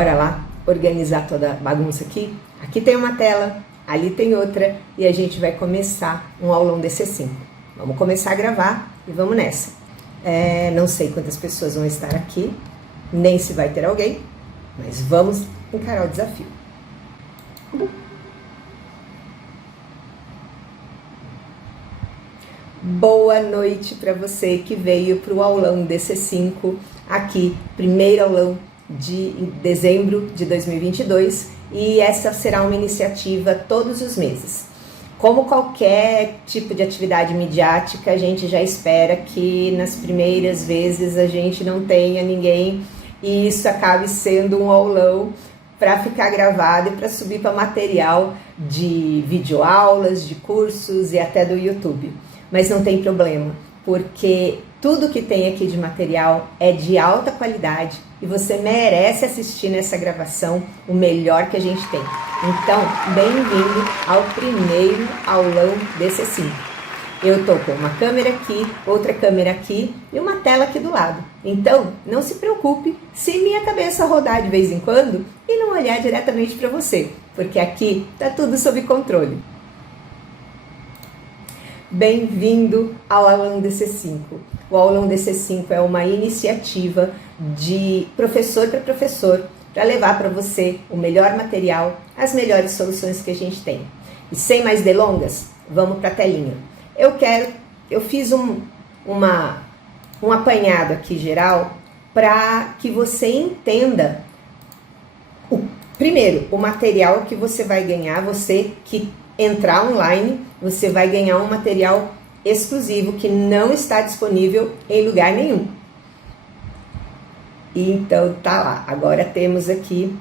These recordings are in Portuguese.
Bora lá organizar toda a bagunça aqui? Aqui tem uma tela, ali tem outra e a gente vai começar um aulão DC5. Vamos começar a gravar e vamos nessa. Não sei quantas pessoas vão estar aqui, nem se vai ter alguém, mas vamos encarar o desafio. Boa noite para você que veio para o aulão DC5, aqui, primeiro aulão de dezembro de 2022, e essa será uma iniciativa todos os meses. Como qualquer tipo de atividade midiática, a gente já espera que nas primeiras vezes a gente não tenha ninguém e isso acabe sendo um aulão para ficar gravado e para subir para material de videoaulas, de cursos e até do YouTube. Mas não tem problema, porque tudo que tem aqui de material é de alta qualidade e você merece assistir nessa gravação o melhor que a gente tem. Então, bem-vindo ao primeiro aulão DC5. Eu tô com uma câmera aqui, outra câmera aqui e uma tela aqui do lado. Então, não se preocupe se minha cabeça rodar de vez em quando e não olhar diretamente para você, porque aqui tá tudo sob controle. Bem-vindo ao Aulão DC5. O Aulão DC5 é uma iniciativa de professor para professor para levar para você o melhor material, as melhores soluções que a gente tem. E sem mais delongas, vamos para a telinha. Eu fiz um apanhado aqui geral para que você entenda primeiro o material que você vai ganhar, você que entrar online, você vai ganhar um material exclusivo que não está disponível em lugar nenhum. Então tá lá, agora temos aqui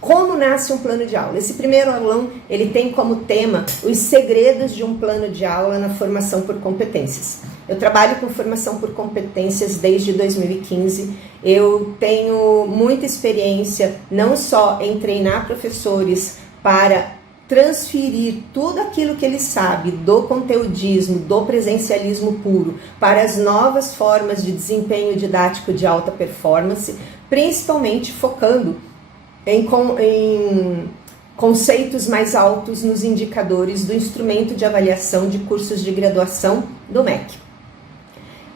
como nasce um plano de aula. Esse primeiro aulão, ele tem como tema os segredos de um plano de aula na formação por competências. Eu trabalho com formação por competências desde 2015, eu tenho muita experiência não só em treinar professores para transferir tudo aquilo que ele sabe do conteudismo, do presencialismo puro, para as novas formas de desempenho didático de alta performance, principalmente focando em conceitos mais altos nos indicadores do instrumento de avaliação de cursos de graduação do MEC.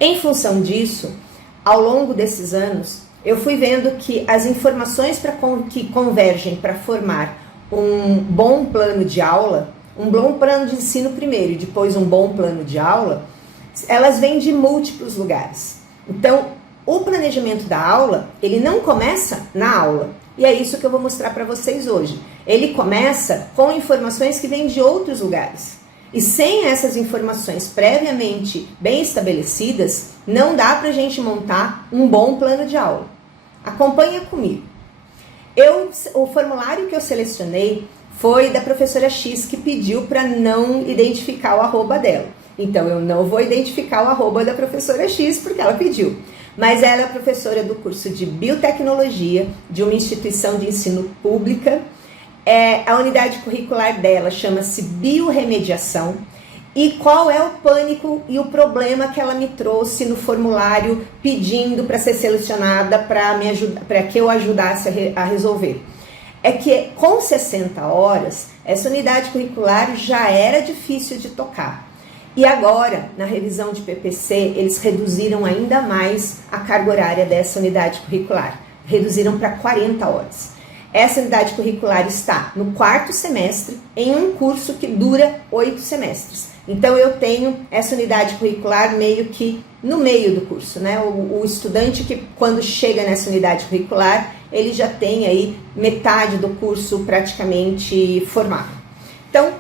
Em função disso, ao longo desses anos, eu fui vendo que as informações que convergem para formar um bom plano de aula, um bom plano de ensino primeiro e depois um bom plano de aula, elas vêm de múltiplos lugares. Então, o planejamento da aula, ele não começa na aula. E é isso que eu vou mostrar para vocês hoje. Ele começa com informações que vêm de outros lugares. E sem essas informações previamente bem estabelecidas, não dá para a gente montar um bom plano de aula. Acompanha comigo. O formulário que eu selecionei foi da professora X, que pediu para não identificar o arroba dela. Então, eu não vou identificar o arroba da professora X, porque ela pediu. Mas ela é professora do curso de Biotecnologia, de uma instituição de ensino pública. A unidade curricular dela chama-se Biorremediação. E qual é o pânico e o problema que ela me trouxe no formulário pedindo para ser selecionada para que eu ajudasse a resolver? É que com 60 horas, essa unidade curricular já era difícil de tocar. E agora, na revisão de PPC, eles reduziram ainda mais a carga horária dessa unidade curricular. Reduziram para 40 horas. Essa unidade curricular está no 4º semestre, em um curso que dura 8 semestres. Então, eu tenho essa unidade curricular meio que no meio do curso, né? O estudante que, quando chega nessa unidade curricular, ele já tem aí metade do curso praticamente formado. Então,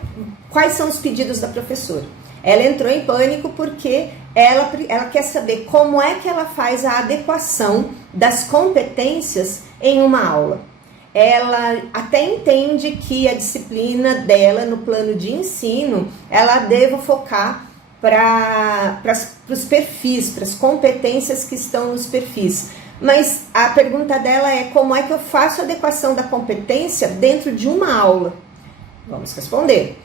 quais são os pedidos da professora? Ela entrou em pânico porque ela quer saber como é que ela faz a adequação das competências em uma aula. Ela até entende que a disciplina dela no plano de ensino, ela deve focar para os perfis, para as competências que estão nos perfis. Mas a pergunta dela é: como é que eu faço a adequação da competência dentro de uma aula? Vamos responder.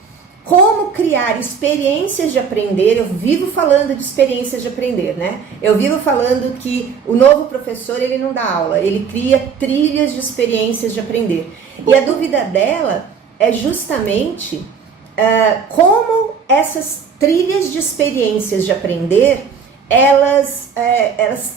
como criar experiências de aprender. Eu vivo falando de experiências de aprender, né? Eu vivo falando que o novo professor, ele não dá aula, ele cria trilhas de experiências de aprender. E a dúvida dela é justamente como essas trilhas de experiências de aprender, elas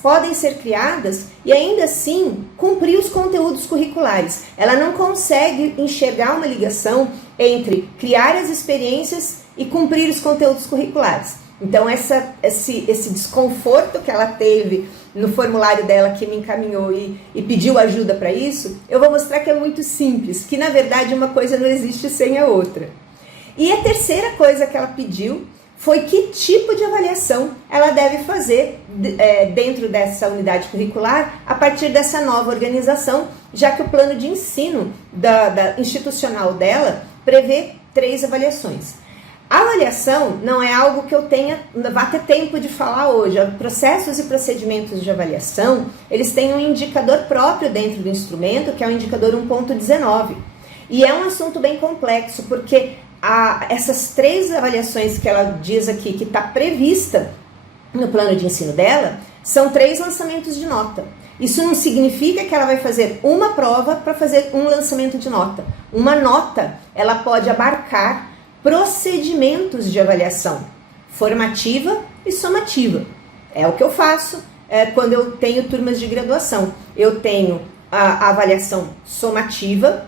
podem ser criadas e ainda assim cumprir os conteúdos curriculares. Ela não consegue enxergar uma ligação entre criar as experiências e cumprir os conteúdos curriculares. Então esse desconforto que ela teve no formulário dela, que me encaminhou e pediu ajuda para isso, eu vou mostrar que é muito simples, que na verdade uma coisa não existe sem a outra. E a terceira coisa que ela pediu foi que tipo de avaliação ela deve fazer dentro dessa unidade curricular a partir dessa nova organização, já que o plano de ensino da institucional dela prevê 3 avaliações. A avaliação não é algo que eu vá ter tempo de falar hoje. Processos e procedimentos de avaliação, eles têm um indicador próprio dentro do instrumento, que é o indicador 1.19. E é um assunto bem complexo, porque essas 3 avaliações que ela diz aqui, que está prevista no plano de ensino dela, são 3 lançamentos de nota. Isso não significa que ela vai fazer uma prova para fazer um lançamento de nota. Uma nota, ela pode abarcar procedimentos de avaliação, formativa e somativa. É o que eu faço quando eu tenho turmas de graduação. Eu tenho a avaliação somativa,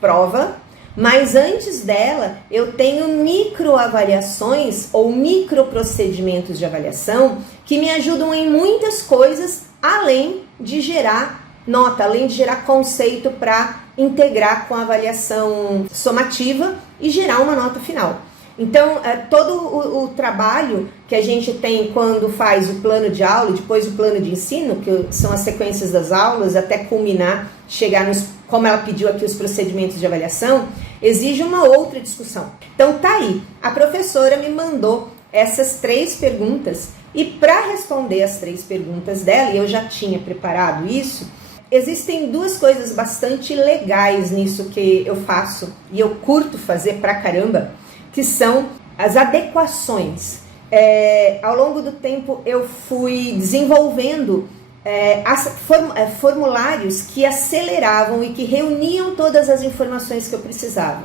prova, mas antes dela eu tenho microavaliações ou microprocedimentos de avaliação que me ajudam em muitas coisas, além de gerar nota, além de gerar conceito para integrar com a avaliação somativa e gerar uma nota final. Então, todo o trabalho que a gente tem quando faz o plano de aula e depois o plano de ensino, que são as sequências das aulas, até culminar, chegar como ela pediu aqui, os procedimentos de avaliação, exige uma outra discussão. Então, tá aí. A professora me mandou essas 3 perguntas e para responder as 3 perguntas dela, e eu já tinha preparado isso, existem 2 coisas bastante legais nisso que eu faço e eu curto fazer pra caramba, que são as adequações. Ao longo do tempo eu fui desenvolvendo formulários que aceleravam e que reuniam todas as informações que eu precisava.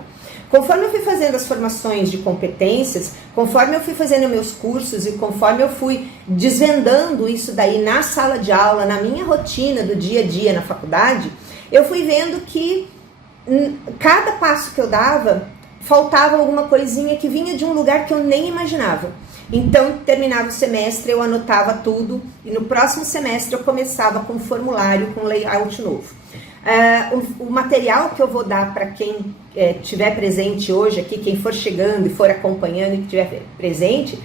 Conforme eu fui fazendo as formações de competências, conforme eu fui fazendo meus cursos e conforme eu fui desvendando isso daí na sala de aula, na minha rotina do dia a dia na faculdade, eu fui vendo que cada passo que eu dava, faltava alguma coisinha que vinha de um lugar que eu nem imaginava. Então, terminava o semestre, eu anotava tudo e no próximo semestre eu começava com um formulário, com um layout novo. O material que eu vou dar para quem estiver presente hoje aqui, quem for chegando e for acompanhando e que estiver presente,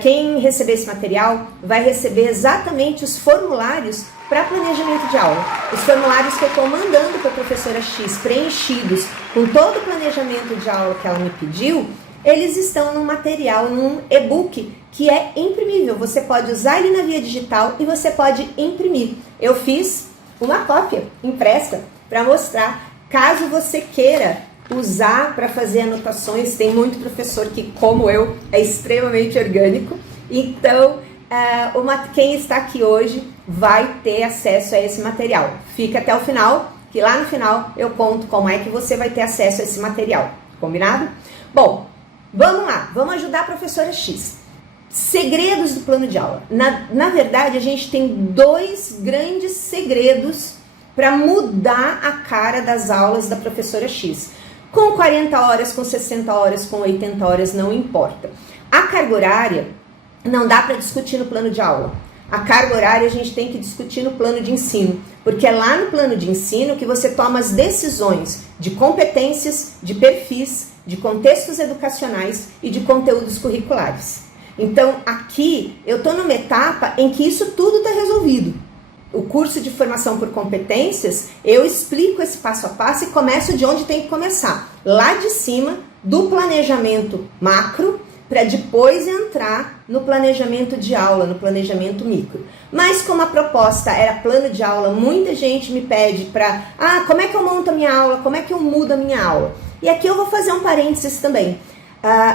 quem receber esse material vai receber exatamente os formulários para planejamento de aula. Os formulários que eu estou mandando para a professora X, preenchidos com todo o planejamento de aula que ela me pediu, eles estão num material, num e-book que é imprimível. Você pode usar ele na via digital e você pode imprimir. Eu fiz uma cópia impressa para mostrar, caso você queira usar para fazer anotações. Tem muito professor que, como eu, é extremamente orgânico. Então, quem está aqui hoje vai ter acesso a esse material. Fica até o final, que lá no final eu conto como é que você vai ter acesso a esse material. Combinado? Bom, vamos lá, vamos ajudar a professora X. Segredos do plano de aula. Na verdade, a gente tem 2 grandes segredos para mudar a cara das aulas da professora X. Com 40 horas, com 60 horas, com 80 horas, não importa. A carga horária não dá para discutir no plano de aula. A carga horária a gente tem que discutir no plano de ensino, porque é lá no plano de ensino que você toma as decisões de competências, de perfis, de contextos educacionais e de conteúdos curriculares. Então, aqui eu estou numa etapa em que isso tudo está resolvido. O curso de formação por competências, eu explico esse passo a passo e começo de onde tem que começar. Lá de cima, do planejamento macro, para depois entrar no planejamento de aula, no planejamento micro. Mas como a proposta era plano de aula, muita gente me pede para, como é que eu monto a minha aula, como é que eu mudo a minha aula? E aqui eu vou fazer um parênteses também.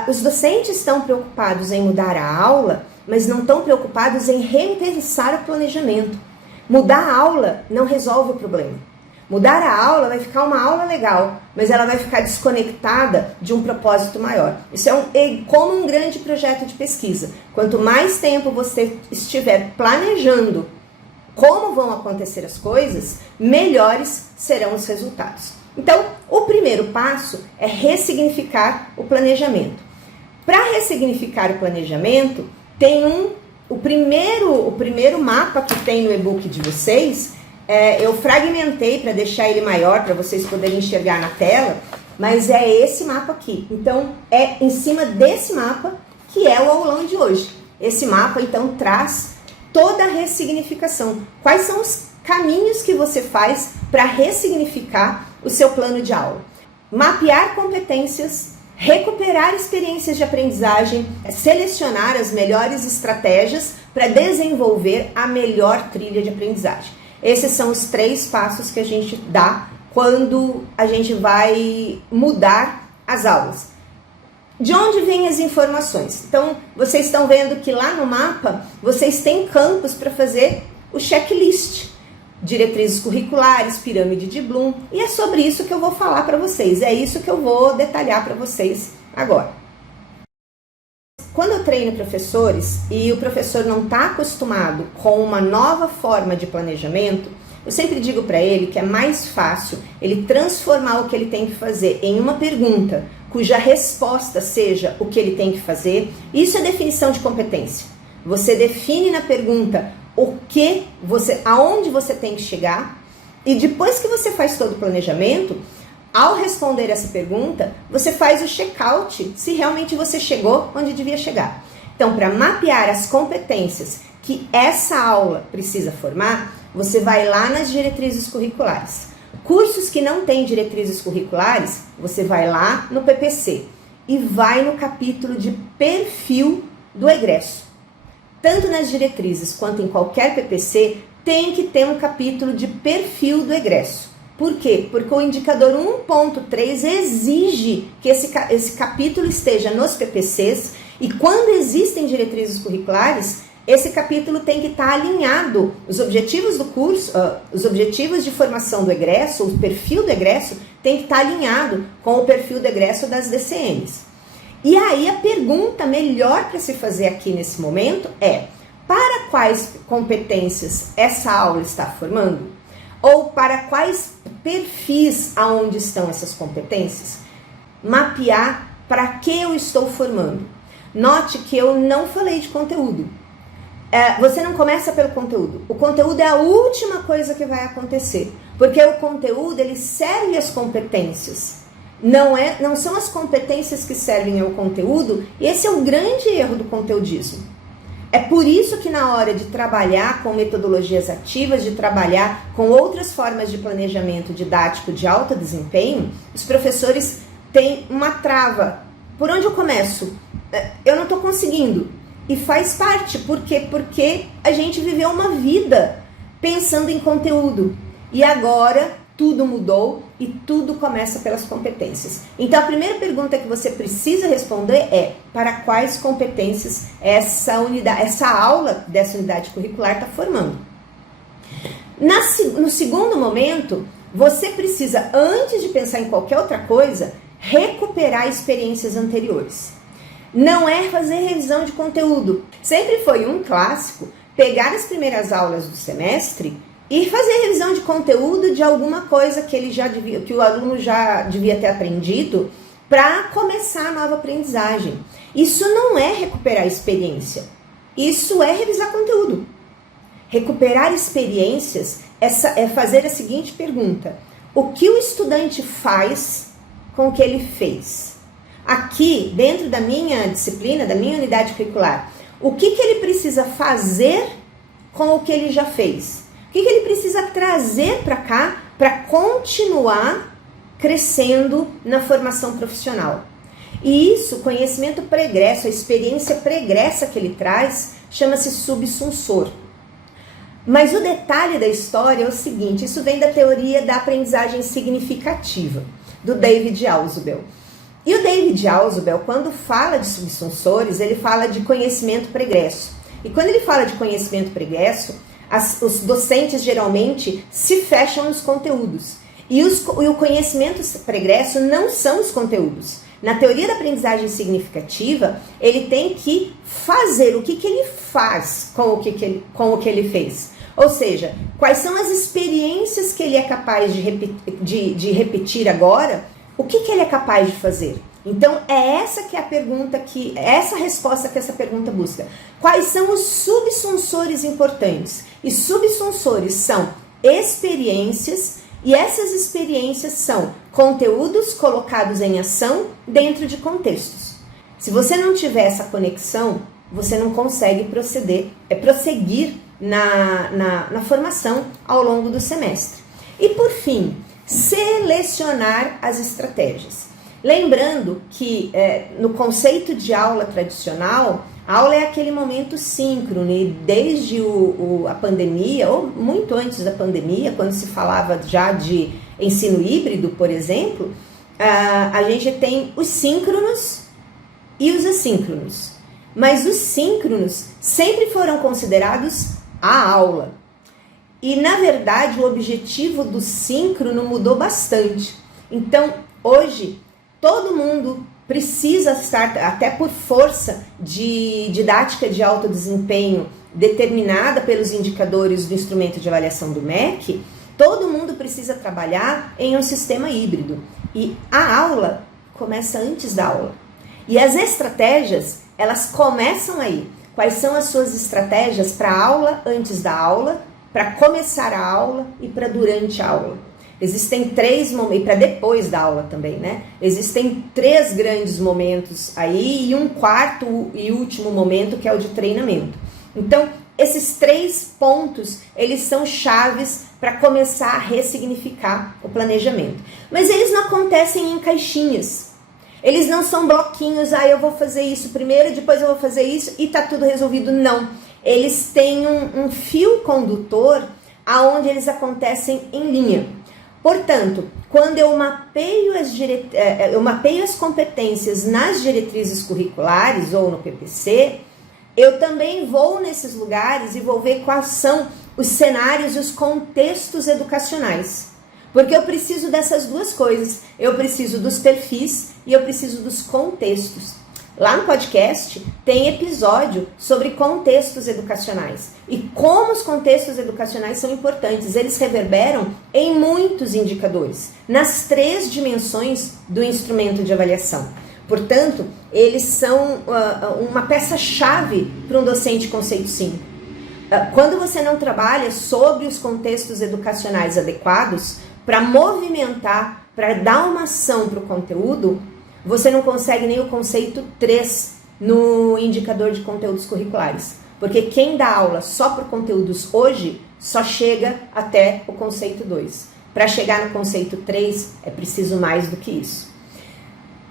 Os docentes estão preocupados em mudar a aula, mas não estão preocupados em repensar o planejamento. Mudar a aula não resolve o problema. Mudar a aula vai ficar uma aula legal, mas ela vai ficar desconectada de um propósito maior. Isso é como um grande projeto de pesquisa. Quanto mais tempo você estiver planejando como vão acontecer as coisas, melhores serão os resultados. Então, o primeiro passo é ressignificar o planejamento. Para ressignificar o planejamento, tem o primeiro mapa que tem no e-book de vocês. Eu fragmentei para deixar ele maior, para vocês poderem enxergar na tela, mas é esse mapa aqui. Então, é em cima desse mapa que é o aulão de hoje. Esse mapa, então, traz toda a ressignificação. Quais são os caminhos que você faz para ressignificar o seu plano de aula? Mapear competências, recuperar experiências de aprendizagem, selecionar as melhores estratégias para desenvolver a melhor trilha de aprendizagem. Esses são os 3 passos que a gente dá quando a gente vai mudar as aulas. De onde vêm as informações? Então, vocês estão vendo que lá no mapa, vocês têm campos para fazer o checklist. Diretrizes curriculares, pirâmide de Bloom, e é sobre isso que eu vou falar para vocês. É isso que eu vou detalhar para vocês agora. Quando eu treino professores e o professor não está acostumado com uma nova forma de planejamento, eu sempre digo para ele que é mais fácil ele transformar o que ele tem que fazer em uma pergunta, cuja resposta seja o que ele tem que fazer. Isso é definição de competência. Você define na pergunta aonde você tem que chegar, e depois que você faz todo o planejamento, ao responder essa pergunta, você faz o check-out se realmente você chegou onde devia chegar. Então, para mapear as competências que essa aula precisa formar, você vai lá nas diretrizes curriculares. Cursos que não têm diretrizes curriculares, você vai lá no PPC e vai no capítulo de perfil do egresso. Tanto nas diretrizes quanto em qualquer PPC, tem que ter um capítulo de perfil do egresso. Por quê? Porque o indicador 1.3 exige que esse capítulo esteja nos PPCs, e quando existem diretrizes curriculares, esse capítulo tem que estar alinhado. Os objetivos do curso, os objetivos de formação do egresso, o perfil do egresso, tem que estar alinhado com o perfil do egresso das DCMs. E aí a pergunta melhor para se fazer aqui nesse momento é: para quais competências essa aula está formando? Ou para quais perfis aonde estão essas competências? Mapear para que eu estou formando. Note que eu não falei de conteúdo. Você não começa pelo conteúdo. O conteúdo é a última coisa que vai acontecer. Porque o conteúdo, ele serve às competências. Não são as competências que servem ao conteúdo, e esse é o grande erro do conteudismo. É por isso que na hora de trabalhar com metodologias ativas, de trabalhar com outras formas de planejamento didático de alto desempenho, os professores têm uma trava. Por onde eu começo? Eu não estou conseguindo. E faz parte. Por quê? Porque a gente viveu uma vida pensando em conteúdo. E agora tudo mudou e tudo começa pelas competências. Então a primeira pergunta que você precisa responder é: para quais competências essa aula dessa unidade curricular está formando? No segundo momento, você precisa, antes de pensar em qualquer outra coisa, recuperar experiências anteriores. Não é fazer revisão de conteúdo. Sempre foi um clássico pegar as primeiras aulas do semestre e fazer revisão de conteúdo de alguma coisa que o aluno já devia ter aprendido para começar a nova aprendizagem. Isso não é recuperar experiência. Isso é revisar conteúdo. Recuperar experiências é fazer a seguinte pergunta: o que o estudante faz com o que ele fez? Aqui, dentro da minha disciplina, da minha unidade curricular, o que ele precisa fazer com o que ele já fez? O que ele precisa trazer para cá para continuar crescendo na formação profissional? E isso, conhecimento pregresso, a experiência pregressa que ele traz, chama-se subsunsor. Mas o detalhe da história é o seguinte: isso vem da teoria da aprendizagem significativa, do David Ausubel. E o David Ausubel, quando fala de subsunsores, ele fala de conhecimento pregresso. E quando ele fala de conhecimento pregresso, os docentes geralmente se fecham nos conteúdos. E o conhecimento pregresso não são os conteúdos. Na teoria da aprendizagem significativa, ele tem que fazer o que ele faz com o que ele fez. Ou seja, quais são as experiências que ele é capaz de repetir agora, o que ele é capaz de fazer. Então, é essa que é a pergunta essa resposta que essa pergunta busca. Quais são os subsunsores importantes? E subsunsores são experiências, e essas experiências são conteúdos colocados em ação dentro de contextos. Se você não tiver essa conexão, você não consegue prosseguir na formação ao longo do semestre. E por fim, selecionar as estratégias. Lembrando que no conceito de aula tradicional, a aula é aquele momento síncrono, e desde a pandemia, ou muito antes da pandemia, quando se falava já de ensino híbrido, por exemplo, a gente tem os síncronos e os assíncronos. Mas os síncronos sempre foram considerados a aula. E, na verdade, o objetivo do síncrono mudou bastante. Então, hoje, todo mundo precisa estar, até por força de didática de alto desempenho determinada pelos indicadores do instrumento de avaliação do MEC, todo mundo precisa trabalhar em um sistema híbrido. E a aula começa antes da aula. E as estratégias, elas começam aí. Quais são as suas estratégias para a aula, antes da aula, para começar a aula e para durante a aula? Existem 3 momentos, e para depois da aula também, né? Existem 3 grandes momentos aí e um quarto e último momento que é o de treinamento. Então, esses 3 pontos, eles são chaves para começar a ressignificar o planejamento. Mas eles não acontecem em caixinhas. Eles não são bloquinhos, eu vou fazer isso primeiro, depois eu vou fazer isso e tá tudo resolvido. Não. Eles têm um fio condutor aonde eles acontecem em linha. Portanto, quando eu mapeio as competências nas diretrizes curriculares ou no PPC, eu também vou nesses lugares e vou ver quais são os cenários e os contextos educacionais. Porque eu preciso dessas 2 coisas. Eu preciso dos perfis e eu preciso dos contextos. Lá no podcast tem episódio sobre contextos educacionais e como os contextos educacionais são importantes. Eles reverberam em muitos indicadores, nas 3 dimensões do instrumento de avaliação. Portanto, eles são uma peça-chave para um docente conceito 5. Quando você não trabalha sobre os contextos educacionais adequados, para movimentar, para dar uma ação para o conteúdo, você não consegue nem o conceito 3 no indicador de conteúdos curriculares. Porque quem dá aula só por conteúdos hoje, só chega até o conceito 2. Para chegar no conceito 3, é preciso mais do que isso.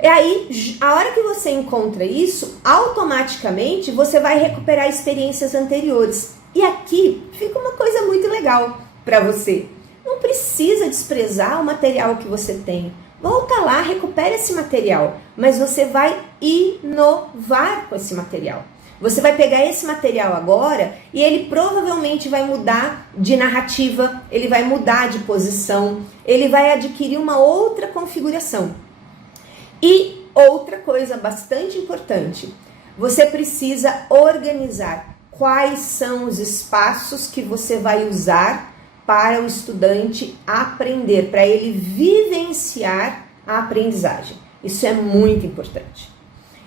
E aí, a hora que você encontra isso, automaticamente você vai recuperar experiências anteriores. E aqui fica uma coisa muito legal para você. Não precisa desprezar o material que você tem. Volta lá, recupera esse material, mas você vai inovar com esse material. Você vai pegar esse material agora e ele provavelmente vai mudar de narrativa, ele vai mudar de posição, ele vai adquirir uma outra configuração. E outra coisa bastante importante, você precisa organizar quais são os espaços que você vai usar para o estudante aprender, para ele vivenciar a aprendizagem. Isso é muito importante.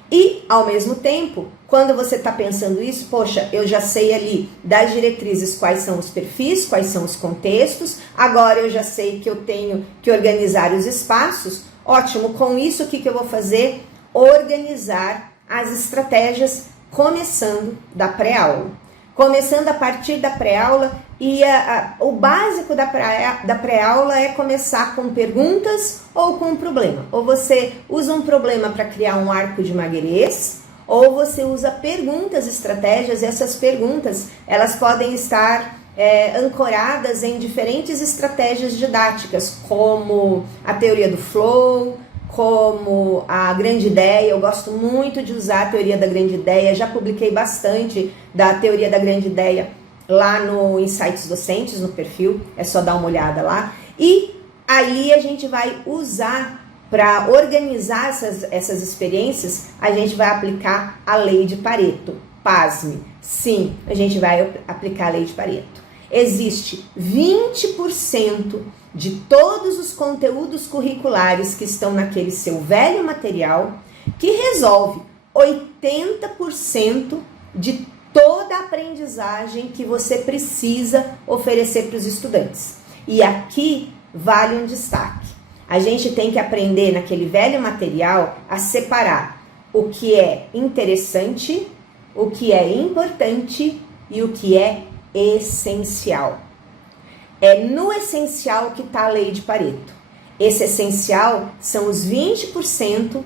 E, ao mesmo tempo, quando você está pensando isso, poxa, eu já sei ali das diretrizes quais são os perfis, quais são os contextos, agora eu já sei que eu tenho que organizar os espaços, ótimo, com isso o que eu vou fazer? Organizar as estratégias começando da pré-aula. Começando a partir da pré-aula, e o básico da pré-aula é começar com perguntas ou com um problema. Ou você usa um problema para criar um arco de Maguerês, ou você usa perguntas, estratégias, e essas perguntas elas podem estar ancoradas em diferentes estratégias didáticas, como a teoria do flow, como a grande ideia. Eu gosto muito de usar a teoria da grande ideia, já publiquei bastante da teoria da grande ideia lá no Insights Docentes, no perfil, é só dar uma olhada lá. E aí a gente vai usar, para organizar essas experiências, a gente vai aplicar a lei de Pareto. Pasme, sim, a gente vai aplicar a lei de Pareto. Existe 20% de todos os conteúdos curriculares que estão naquele seu velho material que resolve 80% de toda a aprendizagem que você precisa oferecer para os estudantes. E aqui vale um destaque. A gente tem que aprender naquele velho material a separar o que é interessante, o que é importante e o que é essencial. É no essencial que está a lei de Pareto. Esse essencial são os 20%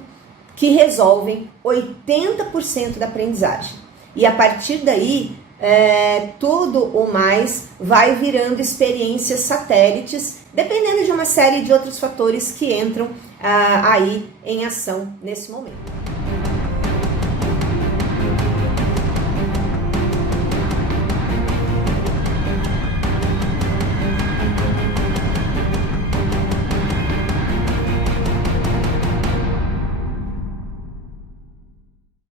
que resolvem 80% da aprendizagem. E a partir daí, tudo o mais vai virando experiências satélites, dependendo de uma série de outros fatores que entram aí em ação nesse momento.